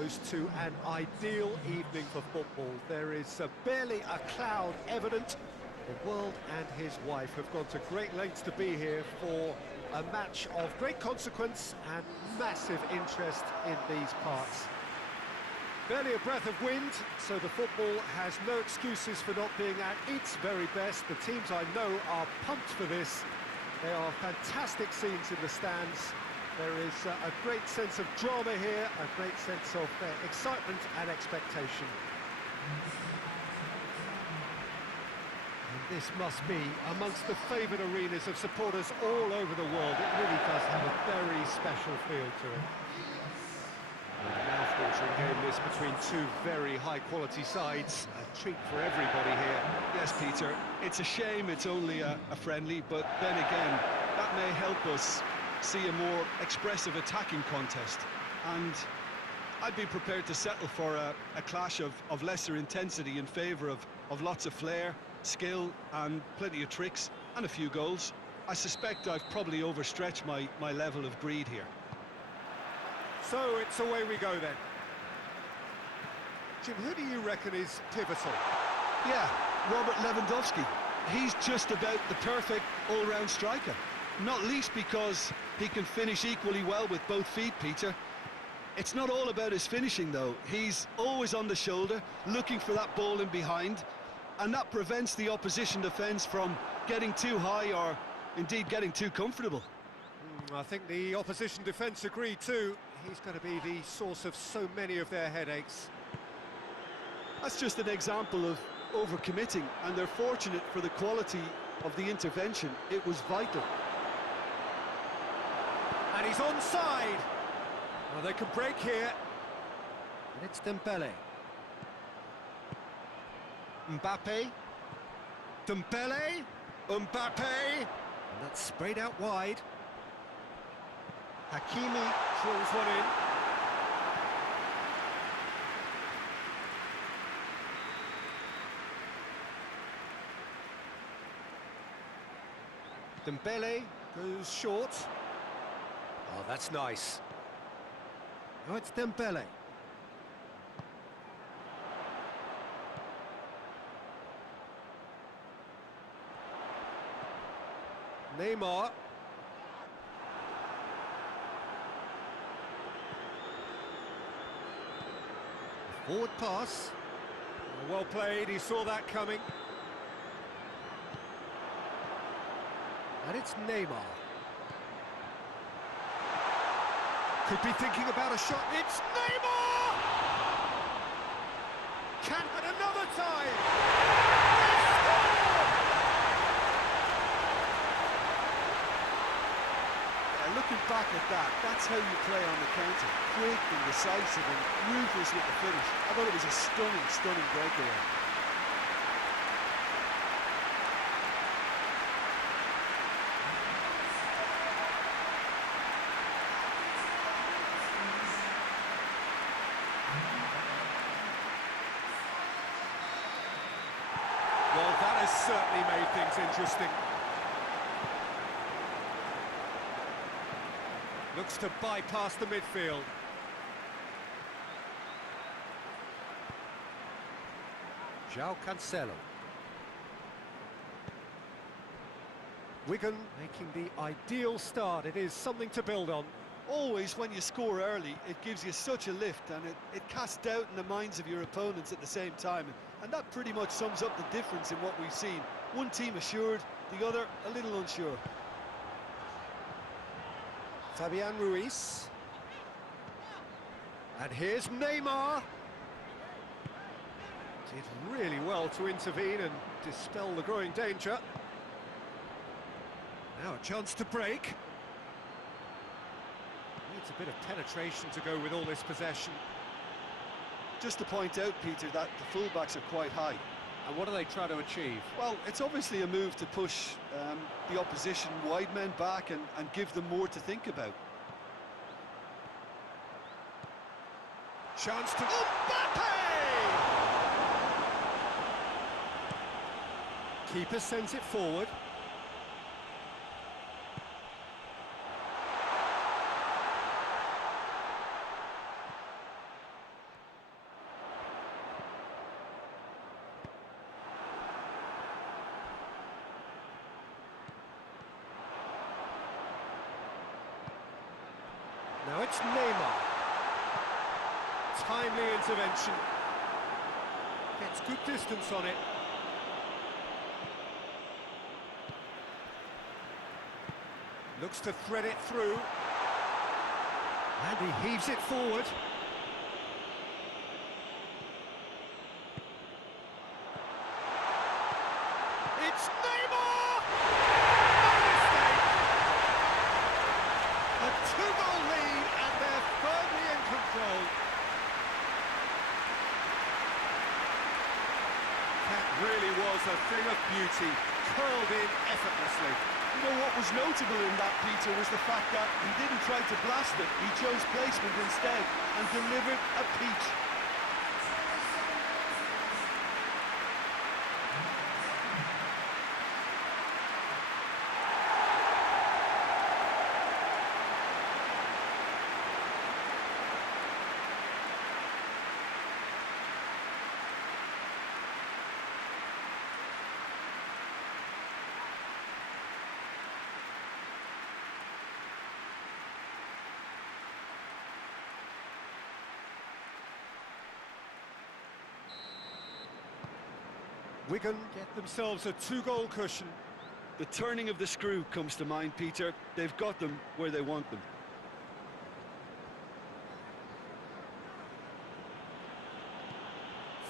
close to an ideal evening for football. There is barely a cloud evident. The world and his wife have gone to great lengths to be here for a match of great consequence and massive interest in these parts. Barely a breath of wind, so the football has no excuses for not being at its very best. The teams I know are pumped for this. There are fantastic scenes in the stands. There is a great sense of drama here, a great sense of excitement and expectation. And this must be amongst the favoured arenas of supporters all over the world. It really does have a very special feel to it. A mouth-watering game this between two very high-quality sides. A treat for everybody here. Yes, Peter, it's a shame it's only a friendly, but then again, that may help us see a more expressive attacking contest. And I'd be prepared to settle for a clash of lesser intensity in favour of lots of flair, skill, and plenty of tricks, and a few goals. I suspect I've probably overstretched my level of greed here. So it's away we go then. Jim, who do you reckon is pivotal? Yeah, Robert Lewandowski. He's just about the perfect all-round striker. Not least because he can finish equally well with both feet, Peter. It's not all about his finishing, though. He's always on the shoulder, looking for that ball in behind, and that prevents the opposition defence from getting too high or, indeed, getting too comfortable. I think the opposition defence agree too. He's going to be the source of so many of their headaches. That's just an example of overcommitting, and they're fortunate for the quality of the intervention. It was vital. And he's onside. Well, they can break here. And it's Dembele. Mbappe. Dembele. Mbappe. And that's sprayed out wide. Hakimi drills one in. Dembele goes short. Oh, that's nice. Now it's Dembele. Neymar. Forward pass. Well played, he saw that coming. And it's Neymar. Could be thinking about a shot. It's Neymar! Can at another time! Looking back at that, that's how you play on the counter. Quick and decisive and ruthless with the finish. I thought it was a stunning breakaway. Well, that has certainly made things interesting. Looks to bypass the midfield. João Cancelo. Wigan making the ideal start. It is something to build on. Always, when you score early, it gives you such a lift, and it casts doubt in the minds of your opponents at the same time. And that pretty much sums up the difference in what we've seen. One team assured, the other a little unsure. Fabian Ruiz. And here's Neymar. Did really well to intervene and dispel the growing danger. Now a chance to break. Needs a bit of penetration to go with all this possession. Just to point out, Peter, that the fullbacks are quite high. And what do they try to achieve? Well, it's obviously a move to push the opposition wide men back and give them more to think about. Chance to... Mbappe! Keeper sends it forward. it's Neymar. Timely intervention. Gets good distance on it. Looks to thread it through. And he heaves it forward. It's Neymar! No mistake! A two-goal lead and they're firmly in control. That really was a thing of beauty, curled in effortlessly. You know what was notable in that, Peter, was the fact that he didn't try to blast it. He chose placement instead and delivered a peach. Wigan get themselves a two-goal cushion. The turning of the screw comes to mind, Peter. They've got them where they want them.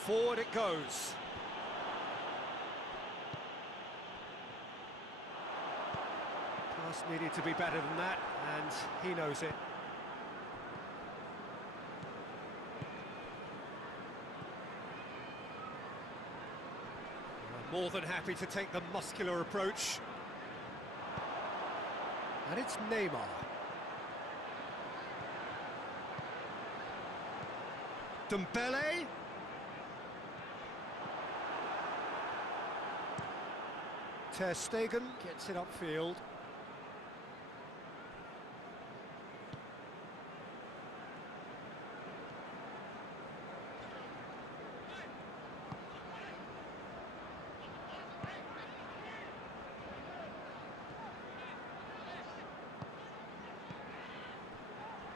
Forward it goes. Pass needed to be better than that, and he knows it. More than happy to take the muscular approach. And it's Neymar. Dembele. Ter Stegen gets it upfield.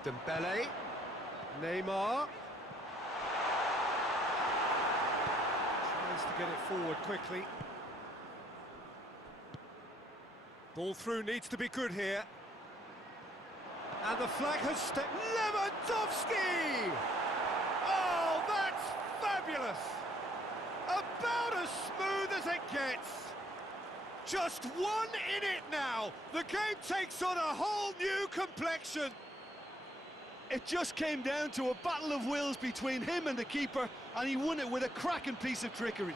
Dembele, Neymar, tries to get it forward quickly. Ball through needs to be good here. And the flag has stepped. Lewandowski! Oh, that's fabulous! About as smooth as it gets. Just one in it now. The game takes on a whole new complexion. It just came down to a battle of wills between him and the keeper, and he won it with a cracking piece of trickery.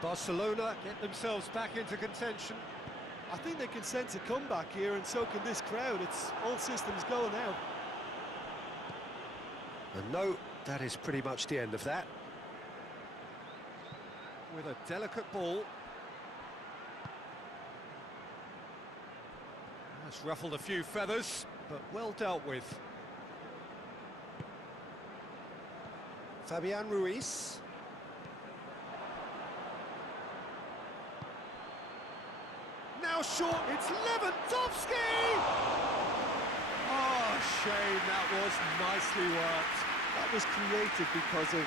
Barcelona get themselves back into contention. I think they can sense a comeback here, and so can this crowd. It's all systems go now. And no, that is pretty much the end of that. With a delicate ball. That's ruffled a few feathers, but well dealt with. Fabian Ruiz. Now short, it's Lewandowski! Oh, shame, that was nicely worked. That was created because of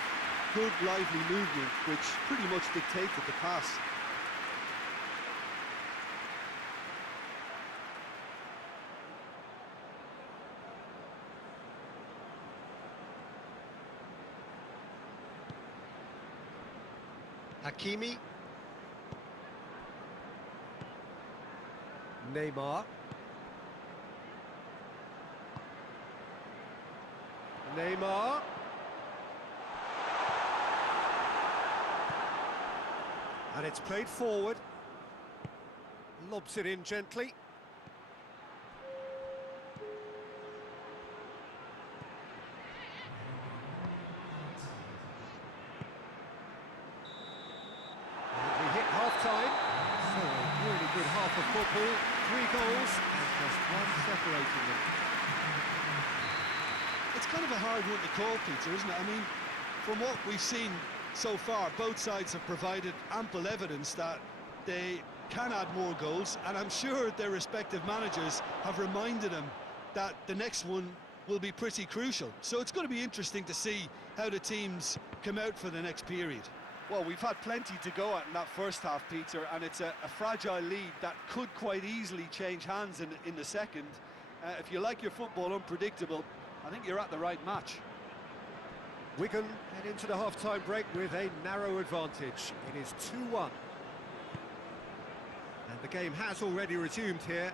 good, lively movement, which pretty much dictated the pass. Hakimi. Neymar. Neymar. And it's played forward. Lobs it in gently. And we hit half-time. So a really good half Liverpool, 3 goals and just one separating them. It's kind of a hard one to call, Peter, isn't it? I mean, from what we've seen so far, both sides have provided ample evidence that they can add more goals, and I'm sure their respective managers have reminded them that the next one will be pretty crucial. So it's going to be interesting to see how the teams come out for the next period. Well, we've had plenty to go at in that first half, Peter, and it's a fragile lead that could quite easily change hands in the second. If you like your football unpredictable, I think you're at the right match. Wigan head into the half-time break with a narrow advantage. It is 2-1. And the game has already resumed here.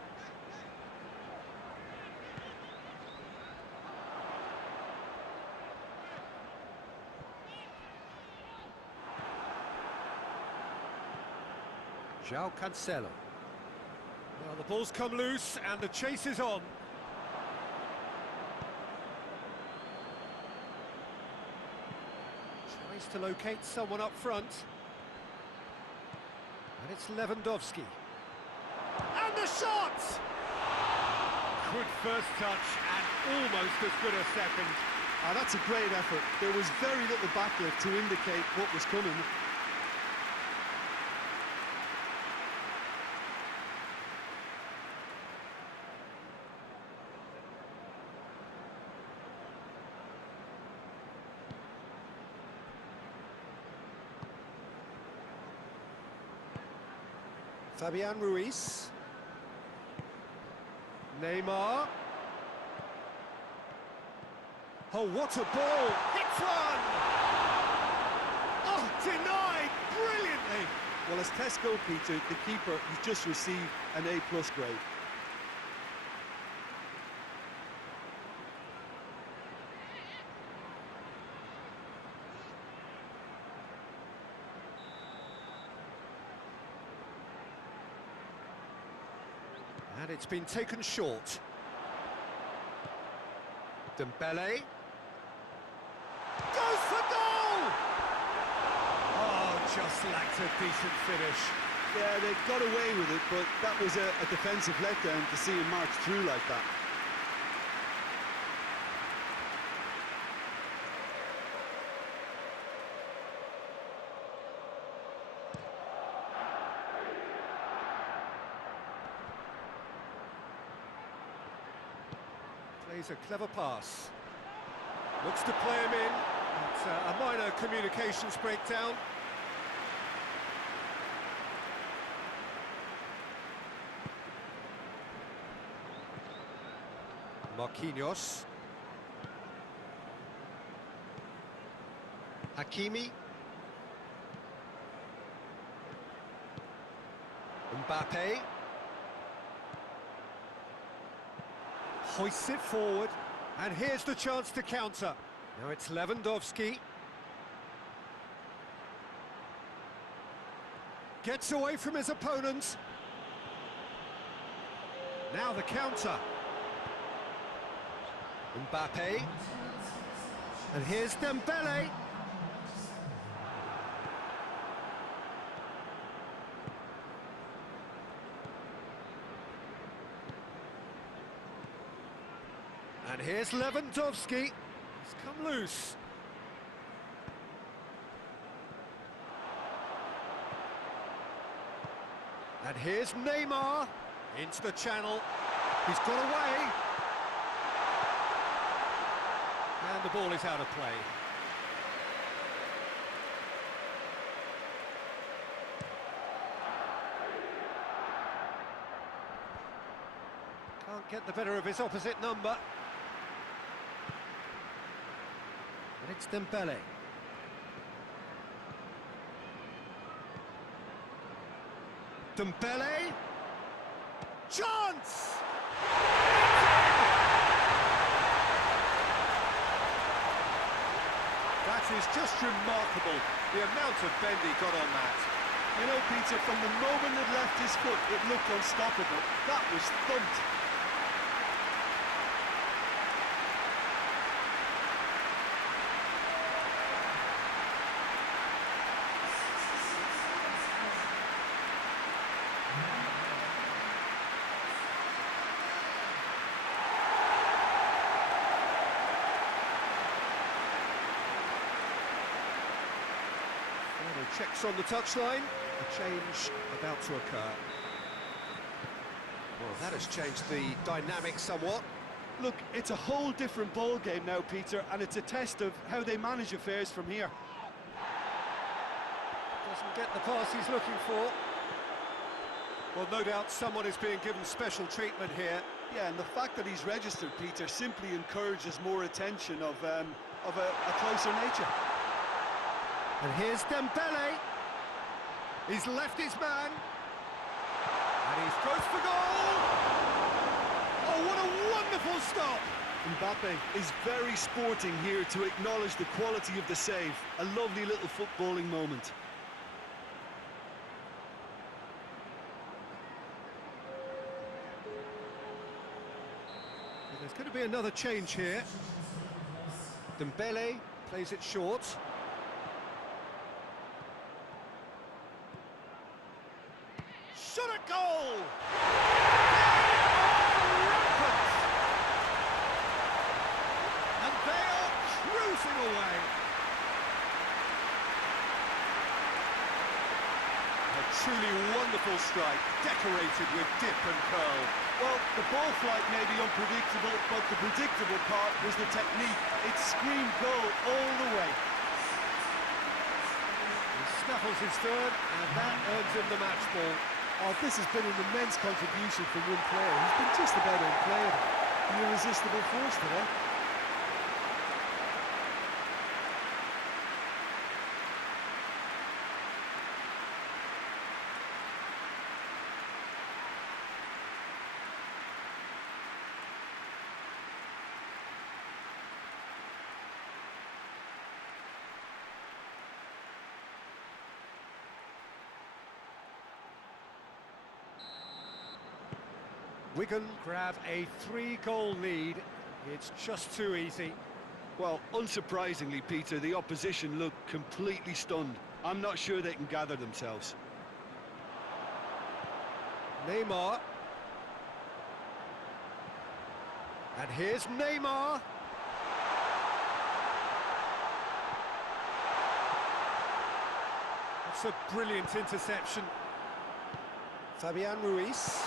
João Cancelo. Well, the ball's come loose and the chase is on. Tries to locate someone up front. And it's Lewandowski. And the shot! Good first touch and almost as good a second. That's a great effort. There was very little backlift to indicate what was coming. Fabian Ruiz. Neymar. Oh, what a ball! Hits one! Oh, denied brilliantly! Well, as tests go, Peter, the keeper, he's just received an A+ grade. And it's been taken short. Dembele. Goes for goal! Oh, just lacked a decent finish. Yeah, they got away with it, but that was a defensive letdown to see him march through like that. Plays a clever pass. Looks to play him in. It's a minor communications breakdown. Marquinhos. Hakimi. Mbappe. Hoists it forward, and here's the chance to counter. Now it's Lewandowski. Gets away from his opponent. Now the counter. Mbappe. And here's Dembele. And here's Lewandowski. He's come loose. And here's Neymar. Into the channel. He's got away. And the ball is out of play. Can't get the better of his opposite number. And it's Dembele. Dembele. Chance! That is just remarkable, the amount of bend he got on that. You know, Peter, from the moment it left his foot, it looked unstoppable. That was thumped. Checks on the touchline. A change about to occur. Well, that has changed the dynamic somewhat. Look, it's a whole different ball game now, Peter, and it's a test of how they manage affairs from here. Doesn't get the pass he's looking for. Well, no doubt someone is being given special treatment here. Yeah, and the fact that he's registered, Peter, simply encourages more attention of a closer nature. And here's Dembele. He's left his man. And he's goes for goal! Oh, what a wonderful stop! Mbappe is very sporting here to acknowledge the quality of the save. A lovely little footballing moment. There's going to be another change here. Dembele plays it short. Shot at goal! And they are cruising away. A truly wonderful strike, decorated with dip and curl. Well, the ball flight may be unpredictable, but the predictable part was the technique. It screamed goal all the way. He snuffles his third, and that earns him the match ball. Oh, this has been an immense contribution from one player. He's been just about unplayable. The irresistible force today. Wigan grab a 3-goal lead. It's just too easy. Well, unsurprisingly, Peter, the opposition look completely stunned. I'm not sure they can gather themselves. Neymar. And here's Neymar. That's a brilliant interception. Fabian Ruiz.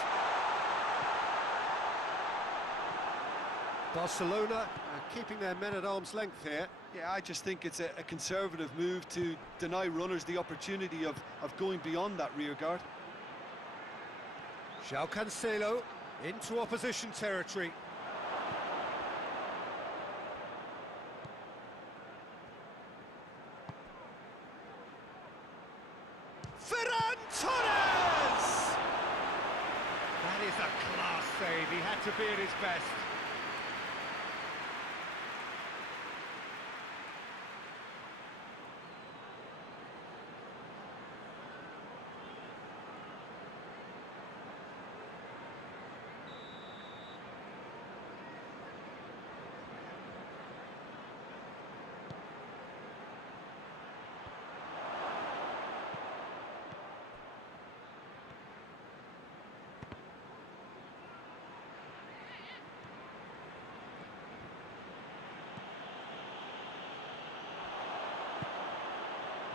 Barcelona are keeping their men at arm's length here. Yeah, I just think it's a conservative move to deny runners the opportunity of going beyond that rear guard. João Cancelo into opposition territory. Ferran Torres! That is a class save. He had to be at his best.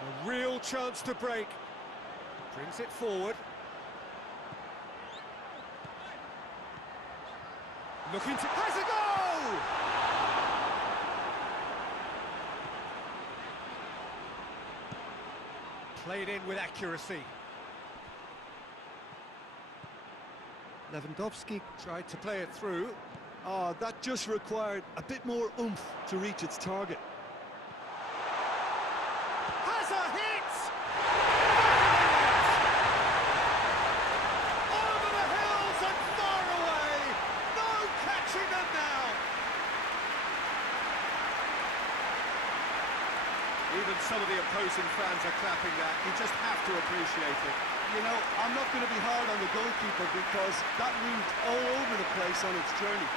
A real chance to break. Brings it forward. Looking to... Has a goal! Played in with accuracy. Lewandowski tried to play it through. Oh, that just required a bit more oomph to reach its target. Has a hit! Over the hills and far away! No catching them now! Even some of the opposing fans are clapping that. You just have to appreciate it. You know, I'm not going to be hard on the goalkeeper because that moved all over the place on its journey.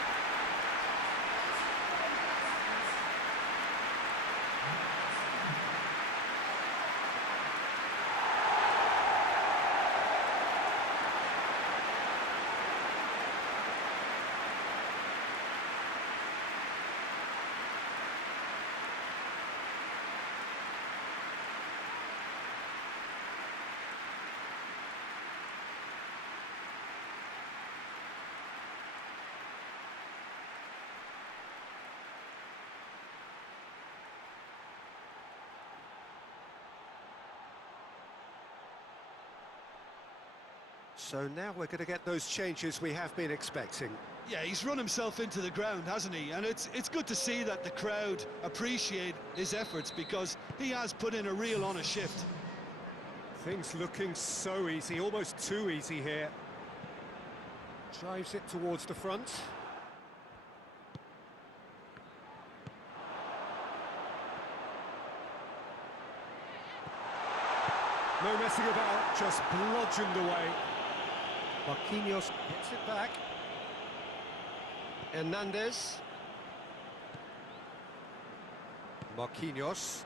So now we're going to get those changes we have been expecting. Yeah, he's run himself into the ground, hasn't he? And it's good to see that the crowd appreciate his efforts, because he has put in a real honest shift. Things looking so easy, almost too easy here. Drives it towards the front. No messing about, just bludgeoned away. Marquinhos gets it back. Hernandez. Marquinhos.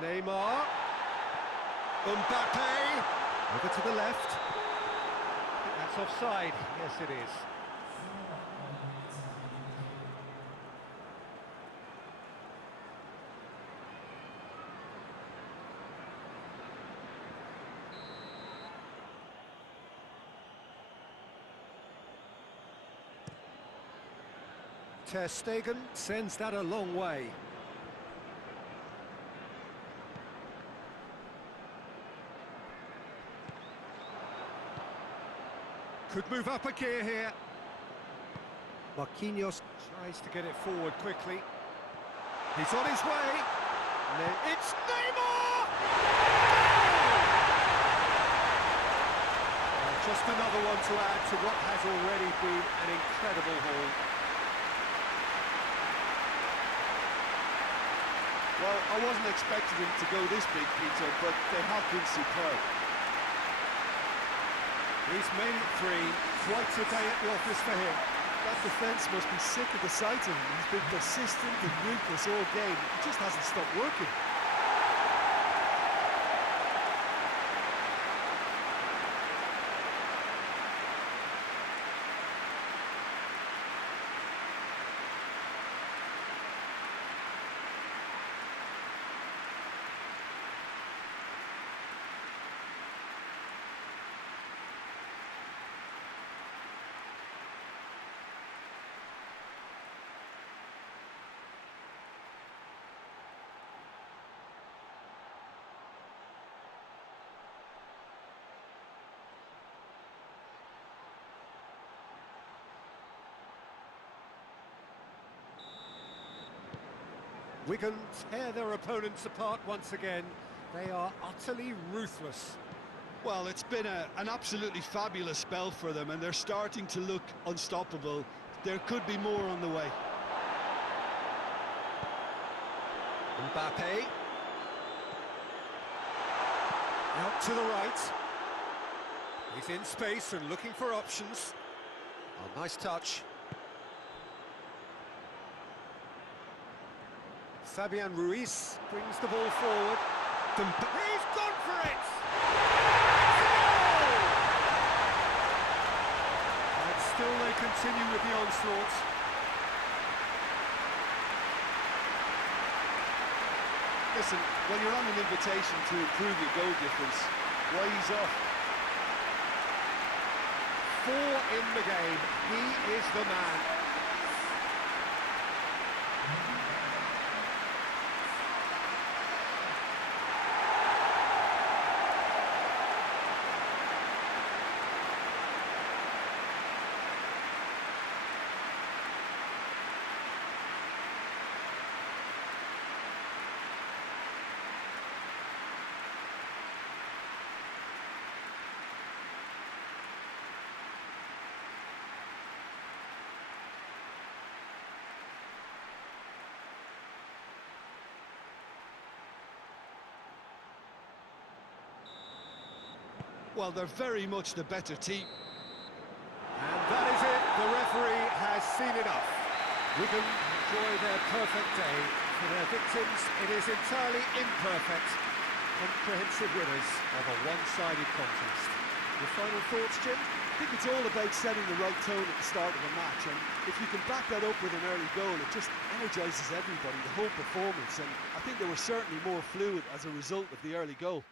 Neymar. Mbappe. Over to the left. I think that's offside. Yes, it is. Ter Stegen sends that a long way. Could move up a gear here. Marquinhos tries to get it forward quickly. He's on his way. It's Neymar! Just another one to add to what has already been an incredible haul. Well, I wasn't expecting him to go this big, Peter, but they have been superb. He's made it three. Quite a day at the office for him. That defence must be sick of the sight of him. He's been persistent and ruthless all game. It just hasn't stopped working. Wigan tear their opponents apart once again. They are utterly ruthless. Well, it's been an absolutely fabulous spell for them, and they're starting to look unstoppable. There could be more on the way. Mbappe. Out to the right. He's in space and looking for options. Oh, nice touch. Fabian Ruiz brings the ball forward. He's gone for it! And still they continue with the onslaught. Listen, when you're on an invitation to improve your goal difference, why ease off? 4 in the game. He is the man. Well, they're very much the better team. And that is it. The referee has seen enough. Wigan enjoy their perfect day. For their victims, it is entirely imperfect. Comprehensive winners of a one-sided contest. Your final thoughts, Jim? I think it's all about setting the right tone at the start of a match, and if you can back that up with an early goal, it just energises everybody, the whole performance, and I think they were certainly more fluid as a result of the early goal.